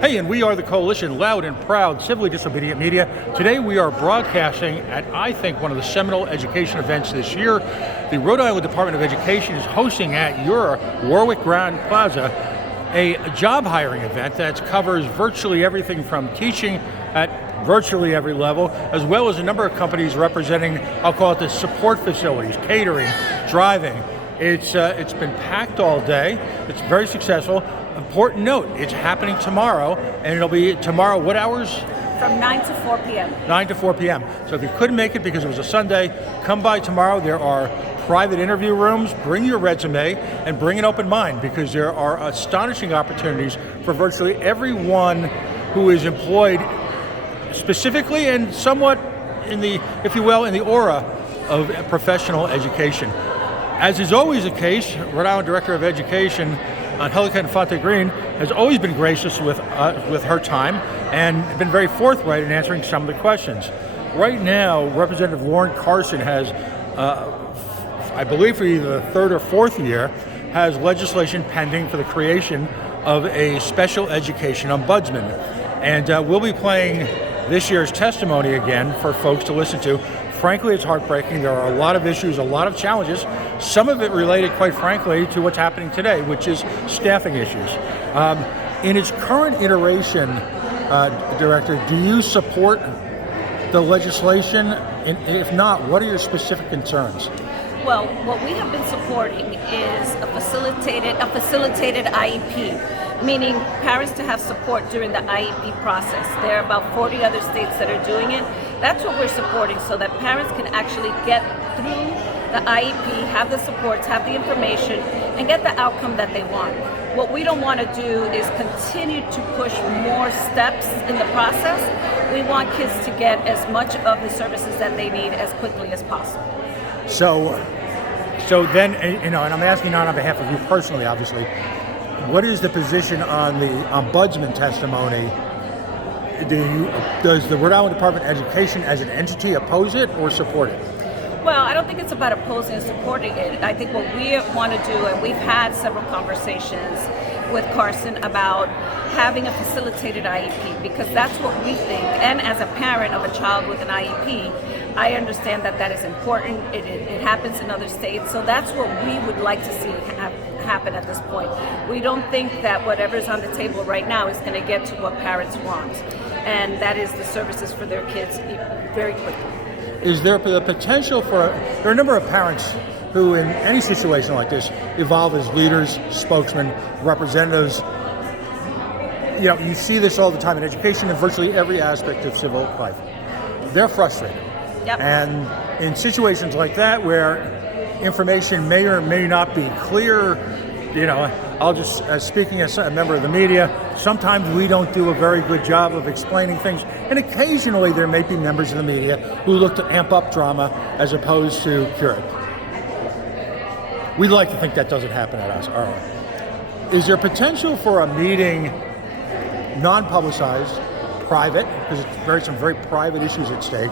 Hey, and we are the Coalition, loud and proud, civilly disobedient media. Today we are broadcasting at, I think, one of the seminal education events this year. The Rhode Island Department of Education is hosting at your Warwick Grand Plaza a job hiring event that covers virtually everything from teaching at virtually every level, as well as a number of companies representing, I'll call it the support facilities, catering, driving. It's been packed all day. It's very successful. Important note, it's happening tomorrow, and it'll be tomorrow, what hours? From 9 to 4 p.m. 9 to 4 p.m. So if you couldn't make it because it was a Sunday, come by tomorrow. There are private interview rooms. Bring your resume and bring an open mind, because there are astonishing opportunities for virtually everyone who is employed specifically and somewhat in the, if you will, in the aura of professional education. As is always the case, Rhode Island Director of Education, Angelica Infante Green, has always been gracious with her time and been very forthright in answering some of the questions. Right now, Representative Lauren Carson has, I believe for either the third or fourth year, has legislation pending for the creation of a special education ombudsman. And we'll be playing this year's testimony again for folks to listen to. Frankly, it's heartbreaking. There are a lot of issues, a lot of challenges, some of it related, quite frankly, to what's happening today, which is staffing issues. In its current iteration, Director, do you support the legislation? And if not, what are your specific concerns? Well, what we have been supporting is a facilitated IEP, meaning parents to have support during the IEP process. There are about 40 other states that are doing it. That's what we're supporting, so that parents can actually get through the IEP, have the supports, have the information, and get the outcome that they want. What we don't want to do is continue to push more steps in the process. We want kids to get as much of the services that they need as quickly as possible. So then, and I'm asking not on behalf of you personally, obviously, what is the position on the ombudsman testimony? Does the Rhode Island Department of Education as an entity oppose it or support it? Well, I don't think it's about opposing and supporting it. I think what we want to do, and we've had several conversations with Carson about having a facilitated IEP, because that's what we think. And as a parent of a child with an IEP, I understand that that is important. It happens in other states. So that's what we would like to see happen at this point. We don't think that whatever's on the table right now is going to get to what parents want. And that is the services for their kids very quickly. Is there the potential for, there are a number of parents who in any situation like this evolve as leaders, spokesmen, representatives. You know, you see this all the time in education and virtually every aspect of civil life. They're frustrated. Yep. And in situations like that where information may or may not be clear, you know, I'll just, speaking as a member of the media, sometimes we don't do a very good job of explaining things, and occasionally there may be members of the media who look to amp up drama as opposed to cure it. We'd like to think that doesn't happen at us. All right. Is there potential for a meeting, non-publicized, private, because it's some very private issues at stake,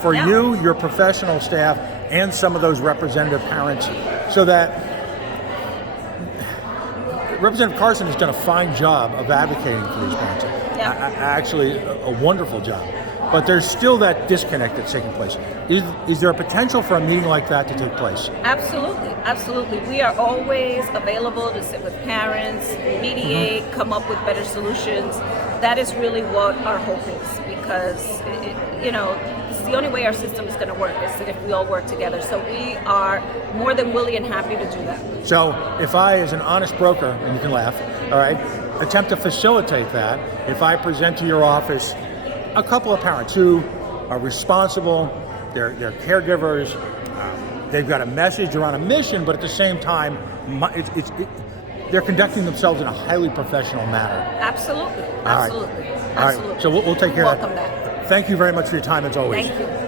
for you, your professional staff, and some of those representative parents, so that Representative Carson has done a fine job of advocating for these parents. Actually, a wonderful job. But there's still that disconnect that's taking place. Is there a potential for a meeting like that to take place? Absolutely, absolutely. We are always available to sit with parents, mediate, come up with better solutions. That is really what our hope is, because it's the only way our system is going to work, is that if we all work together. So we are more than willing and happy to do that. So if I, as an honest broker, and you can laugh, all right, attempt to facilitate that, if I present to your office a couple of parents who are responsible, they're caregivers, they've got a message, they're on a mission, but at the same time, they're conducting themselves in a highly professional manner. Absolutely, absolutely. All right. So we'll take care of that. Welcome that. Thank you very much for your time, as always. Thank you.